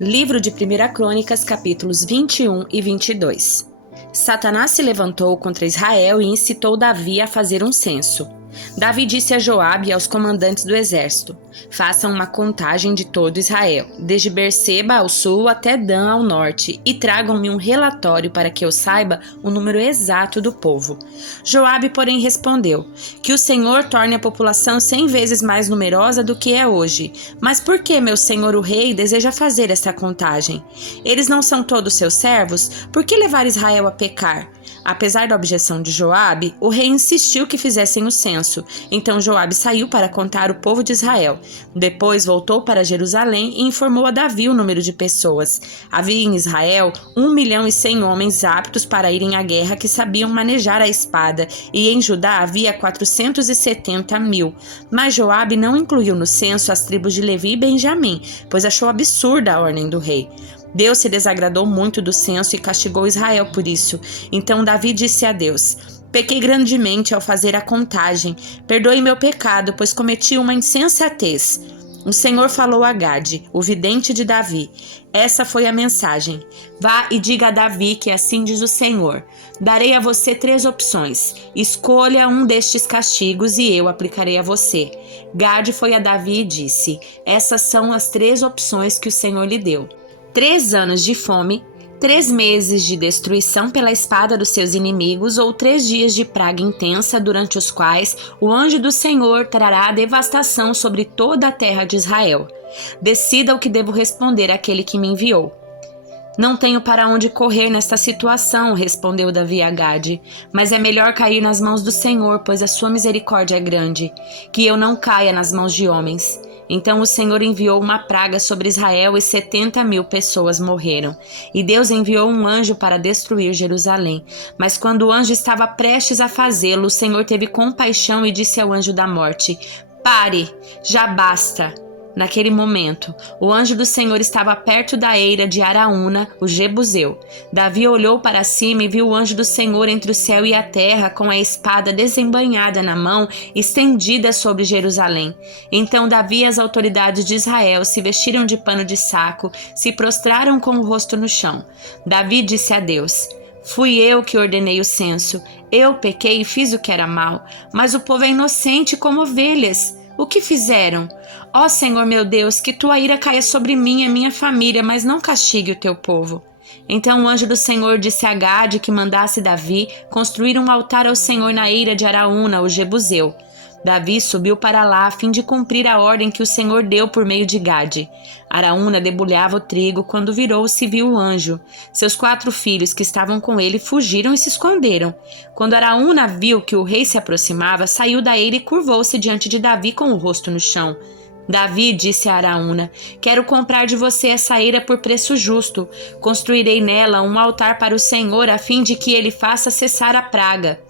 Livro de 1 Crônicas, capítulos 21 e 22. Satanás se levantou contra Israel e incitou Davi a fazer um censo. Davi disse a Joabe e aos comandantes do exército: façam uma contagem de todo Israel, desde Berseba ao sul até Dan ao norte, e tragam-me um relatório para que eu saiba o número exato do povo. Joabe, porém, respondeu: que o Senhor torne a população 100 vezes mais numerosa do que é hoje. Mas por que meu senhor o rei deseja fazer esta contagem? Eles não são todos seus servos? Por que levar Israel a pecar? Apesar da objeção de Joabe, o rei insistiu que fizessem o censo. Então Joabe saiu para contar o povo de Israel. Depois voltou para Jerusalém e informou a Davi o número de pessoas. Havia em Israel 1.100.000 homens aptos para irem à guerra que sabiam manejar a espada, e em Judá havia 470.000. Mas Joabe não incluiu no censo as tribos de Levi e Benjamim, pois achou absurda a ordem do rei. Deus se desagradou muito do censo e castigou Israel por isso. Então Davi disse a Deus: pequei grandemente ao fazer a contagem. Perdoe meu pecado, pois cometi uma insensatez. O Senhor falou a Gade, o vidente de Davi. Essa foi a mensagem: vá e diga a Davi que assim diz o Senhor: darei a você 3 opções. Escolha um destes castigos e eu aplicarei a você. Gade foi a Davi e disse: essas são as 3 opções que o Senhor lhe deu. 3 anos de fome, 3 meses de destruição pela espada dos seus inimigos, ou 3 dias de praga intensa, durante os quais o anjo do Senhor trará a devastação sobre toda a terra de Israel. Decida o que devo responder àquele que me enviou. Não tenho para onde correr nesta situação, respondeu Davi a Gade, mas é melhor cair nas mãos do Senhor, pois a sua misericórdia é grande, que eu não caia nas mãos de homens. Então o Senhor enviou uma praga sobre Israel e 70.000 pessoas morreram. E Deus enviou um anjo para destruir Jerusalém. Mas quando o anjo estava prestes a fazê-lo, o Senhor teve compaixão e disse ao anjo da morte: pare, já basta. Naquele momento, o anjo do Senhor estava perto da eira de Araúna, o Jebuseu. Davi olhou para cima e viu o anjo do Senhor entre o céu e a terra, com a espada desembainhada na mão, estendida sobre Jerusalém. Então Davi e as autoridades de Israel se vestiram de pano de saco, se prostraram com o rosto no chão. Davi disse a Deus: fui eu que ordenei o censo. Eu pequei e fiz o que era mal, mas o povo é inocente como ovelhas. O que fizeram? Ó Senhor meu Deus, que tua ira caia sobre mim e a minha família, mas não castigue o teu povo. Então o anjo do Senhor disse a Gade que mandasse Davi construir um altar ao Senhor na eira de Araúna, o Jebuseu. Davi subiu para lá a fim de cumprir a ordem que o Senhor deu por meio de Gade. Araúna debulhava o trigo quando virou-se e viu o anjo. Seus 4 filhos que estavam com ele fugiram e se esconderam. Quando Araúna viu que o rei se aproximava, saiu da eira e curvou-se diante de Davi com o rosto no chão. Davi disse a Araúna: quero comprar de você essa eira por preço justo. Construirei nela um altar para o Senhor a fim de que ele faça cessar a praga.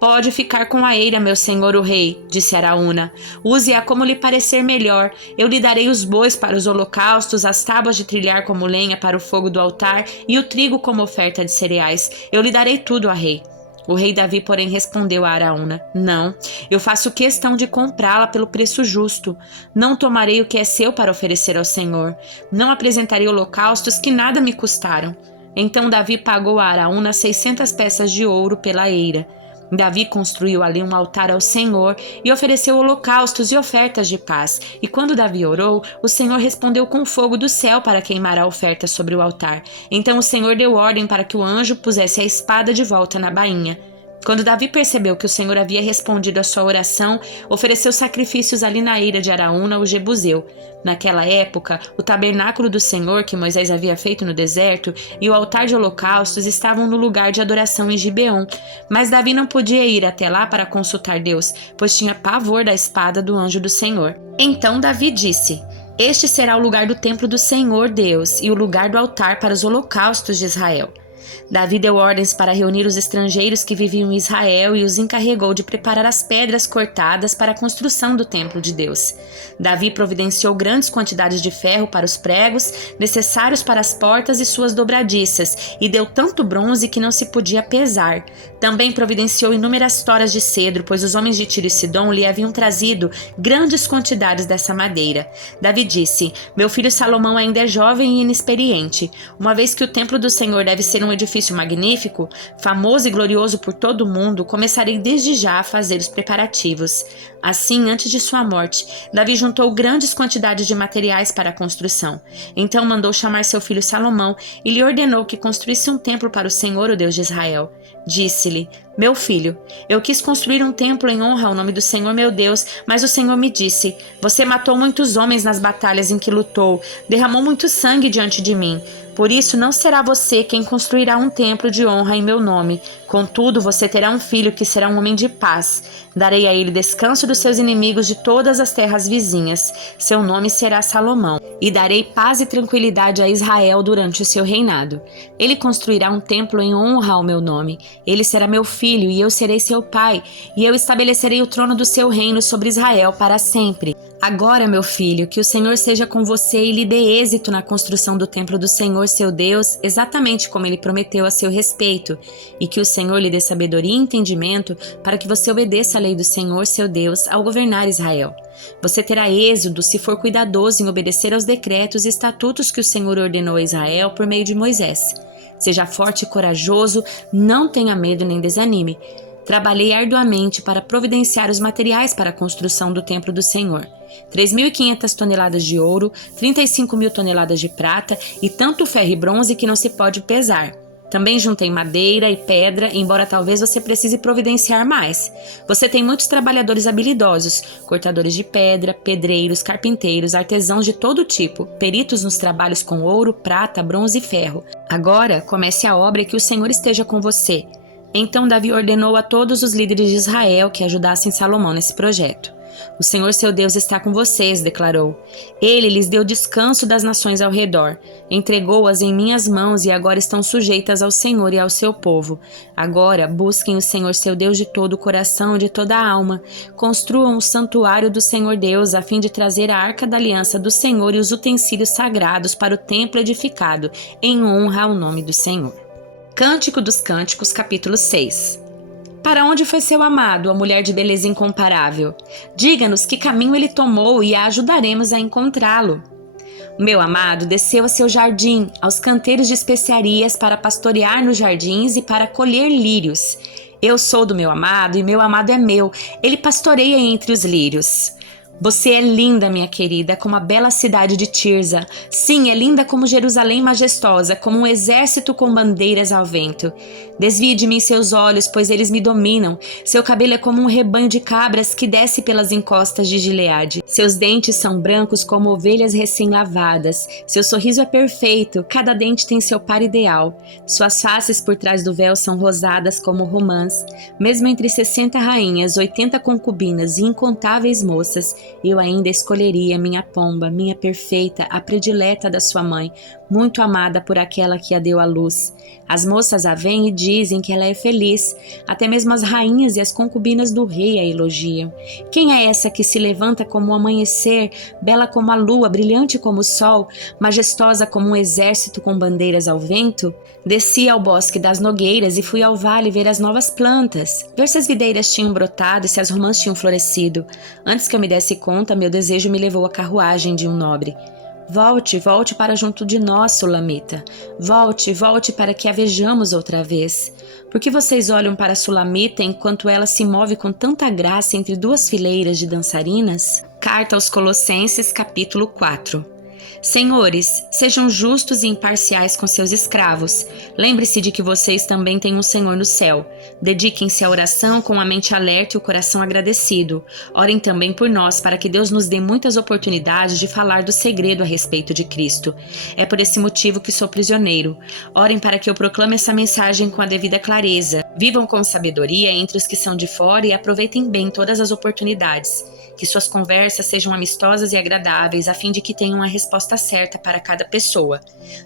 Pode ficar com a eira, meu senhor o rei, disse Araúna. Use-a como lhe parecer melhor. Eu lhe darei os bois para os holocaustos, as tábuas de trilhar como lenha para o fogo do altar e o trigo como oferta de cereais. Eu lhe darei tudo, ó rei. O rei Davi, porém, respondeu a Araúna: não, eu faço questão de comprá-la pelo preço justo. Não tomarei o que é seu para oferecer ao Senhor. Não apresentarei holocaustos que nada me custaram. Então Davi pagou a Araúna 600 peças de ouro pela eira. Davi construiu ali um altar ao Senhor e ofereceu holocaustos e ofertas de paz. E quando Davi orou, o Senhor respondeu com fogo do céu para queimar a oferta sobre o altar. Então o Senhor deu ordem para que o anjo pusesse a espada de volta na bainha. Quando Davi percebeu que o Senhor havia respondido à sua oração, ofereceu sacrifícios ali na eira de Araúna, o Jebuseu. Naquela época, o tabernáculo do Senhor que Moisés havia feito no deserto e o altar de holocaustos estavam no lugar de adoração em Gibeon. Mas Davi não podia ir até lá para consultar Deus, pois tinha pavor da espada do anjo do Senhor. Então Davi disse: este será o lugar do templo do Senhor Deus e o lugar do altar para os holocaustos de Israel. Davi deu ordens para reunir os estrangeiros que viviam em Israel e os encarregou de preparar as pedras cortadas para a construção do templo de Deus. Davi providenciou grandes quantidades de ferro para os pregos, necessários para as portas e suas dobradiças, e deu tanto bronze que não se podia pesar. Também providenciou inúmeras toras de cedro, pois os homens de Tiro e Sidom lhe haviam trazido grandes quantidades dessa madeira. Davi disse: meu filho Salomão ainda é jovem e inexperiente. Uma vez que o templo do Senhor deve ser um edifício magnífico, famoso e glorioso por todo o mundo, começarei desde já a fazer os preparativos. Assim, antes de sua morte, Davi juntou grandes quantidades de materiais para a construção. Então mandou chamar seu filho Salomão e lhe ordenou que construísse um templo para o Senhor, o Deus de Israel. Disse-lhe: meu filho, eu quis construir um templo em honra ao nome do Senhor meu Deus, mas o Senhor me disse: você matou muitos homens nas batalhas em que lutou, derramou muito sangue diante de mim. Por isso não será você quem construirá um templo de honra em meu nome. Contudo, você terá um filho que será um homem de paz. Darei a ele descanso dos seus inimigos de todas as terras vizinhas. Seu nome será Salomão. E darei paz e tranquilidade a Israel durante o seu reinado. Ele construirá um templo em honra ao meu nome. Ele será meu filho e eu serei seu pai. E eu estabelecerei o trono do seu reino sobre Israel para sempre. Agora, meu filho, que o Senhor seja com você e lhe dê êxito na construção do templo do Senhor, seu Deus, exatamente como ele prometeu a seu respeito, e que o Senhor lhe dê sabedoria e entendimento para que você obedeça a lei do Senhor, seu Deus, ao governar Israel. Você terá êxito se for cuidadoso em obedecer aos decretos e estatutos que o Senhor ordenou a Israel por meio de Moisés. Seja forte e corajoso, não tenha medo nem desanime. Trabalhei arduamente para providenciar os materiais para a construção do templo do Senhor. 3.500 toneladas de ouro, 35.000 toneladas de prata e tanto ferro e bronze que não se pode pesar. Também juntei madeira e pedra, embora talvez você precise providenciar mais. Você tem muitos trabalhadores habilidosos, cortadores de pedra, pedreiros, carpinteiros, artesãos de todo tipo, peritos nos trabalhos com ouro, prata, bronze e ferro. Agora, comece a obra e que o Senhor esteja com você. Então Davi ordenou a todos os líderes de Israel que ajudassem Salomão nesse projeto. O Senhor seu Deus está com vocês, declarou. Ele lhes deu descanso das nações ao redor, entregou-as em minhas mãos e agora estão sujeitas ao Senhor e ao seu povo. Agora busquem o Senhor seu Deus de todo o coração e de toda a alma. Construam o santuário do Senhor Deus a fim de trazer a arca da aliança do Senhor e os utensílios sagrados para o templo edificado, em honra ao nome do Senhor. Cântico dos Cânticos, capítulo 6. Para onde foi seu amado, a mulher de beleza incomparável? Diga-nos que caminho ele tomou e a ajudaremos a encontrá-lo. O meu amado desceu a seu jardim, aos canteiros de especiarias para pastorear nos jardins e para colher lírios. Eu sou do meu amado e meu amado é meu, ele pastoreia entre os lírios. Você é linda, minha querida, como a bela cidade de Tirza. Sim, é linda como Jerusalém majestosa, como um exército com bandeiras ao vento. Desvie de mim seus olhos, pois eles me dominam. Seu cabelo é como um rebanho de cabras que desce pelas encostas de Gileade. Seus dentes são brancos como ovelhas recém-lavadas. Seu sorriso é perfeito, cada dente tem seu par ideal. Suas faces por trás do véu são rosadas como romãs. Mesmo entre 60 rainhas, 80 concubinas e incontáveis moças, eu ainda escolheria minha pomba, minha perfeita, a predileta da sua mãe, muito amada por aquela que a deu à luz. As moças a veem e dizem que ela é feliz, até mesmo as rainhas e as concubinas do rei a elogiam. Quem é essa que se levanta como o amanhecer, bela como a lua, brilhante como o sol, majestosa como um exército com bandeiras ao vento? Desci ao bosque das nogueiras e fui ao vale ver as novas plantas, ver se as videiras tinham brotado e se as romãs tinham florescido. Antes que eu me desse conta, meu desejo me levou à carruagem de um nobre. Volte, volte para junto de nós, Sulamita. Volte, volte para que a vejamos outra vez. Por que vocês olham para Sulamita enquanto ela se move com tanta graça entre duas fileiras de dançarinas? Carta aos Colossenses, capítulo 4. Senhores, sejam justos e imparciais com seus escravos. Lembre-se de que vocês também têm um Senhor no céu. Dediquem-se à oração com a mente alerta e o coração agradecido. Orem também por nós, para que Deus nos dê muitas oportunidades de falar do segredo a respeito de Cristo. É por esse motivo que sou prisioneiro. Orem para que eu proclame essa mensagem com a devida clareza. Vivam com sabedoria entre os que são de fora e aproveitem bem todas as oportunidades. Que suas conversas sejam amistosas e agradáveis, a fim de que tenham a resposta certa para cada pessoa.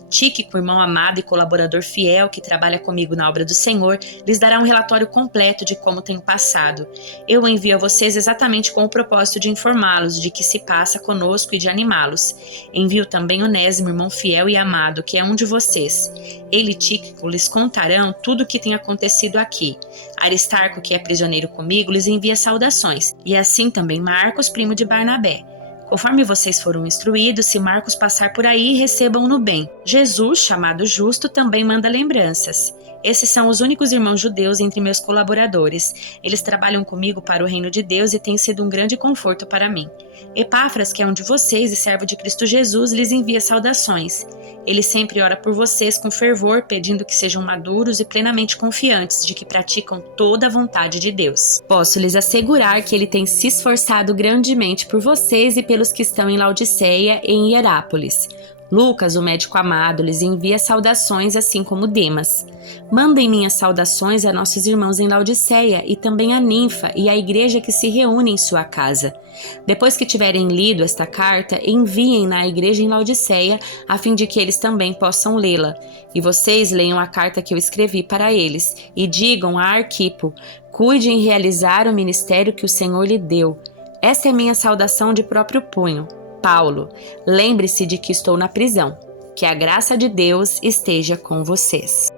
Tíquico, irmão amado e colaborador fiel que trabalha comigo na obra do Senhor, lhes dará um relatório completo de como tenho passado. Eu o envio a vocês exatamente com o propósito de informá-los de que se passa conosco e de animá-los. Envio também Onésimo, irmão fiel e amado, que é um de vocês. Ele e Tíquico lhes contarão tudo o que tem acontecido aqui. Aristarco, que é prisioneiro comigo, lhes envia saudações, e assim também Marcos, primo de Barnabé. Conforme vocês foram instruídos, se Marcos passar por aí, recebam-no bem. Jesus, chamado Justo, também manda lembranças. Esses são os únicos irmãos judeus entre meus colaboradores. Eles trabalham comigo para o reino de Deus e têm sido um grande conforto para mim. Epáfras, que é um de vocês e servo de Cristo Jesus, lhes envia saudações. Ele sempre ora por vocês com fervor, pedindo que sejam maduros e plenamente confiantes de que praticam toda a vontade de Deus. Posso lhes assegurar que ele tem se esforçado grandemente por vocês e pelos que estão em Laodiceia e em Hierápolis. Lucas, o médico amado, lhes envia saudações, assim como Demas. Mandem minhas saudações a nossos irmãos em Laodiceia e também a Ninfa e à igreja que se reúne em sua casa. Depois que tiverem lido esta carta, enviem-na à igreja em Laodiceia, a fim de que eles também possam lê-la. E vocês leiam a carta que eu escrevi para eles e digam a Arquipo: cuide em realizar o ministério que o Senhor lhe deu. Esta é minha saudação de próprio punho. Paulo, lembre-se de que estou na prisão. Que a graça de Deus esteja com vocês.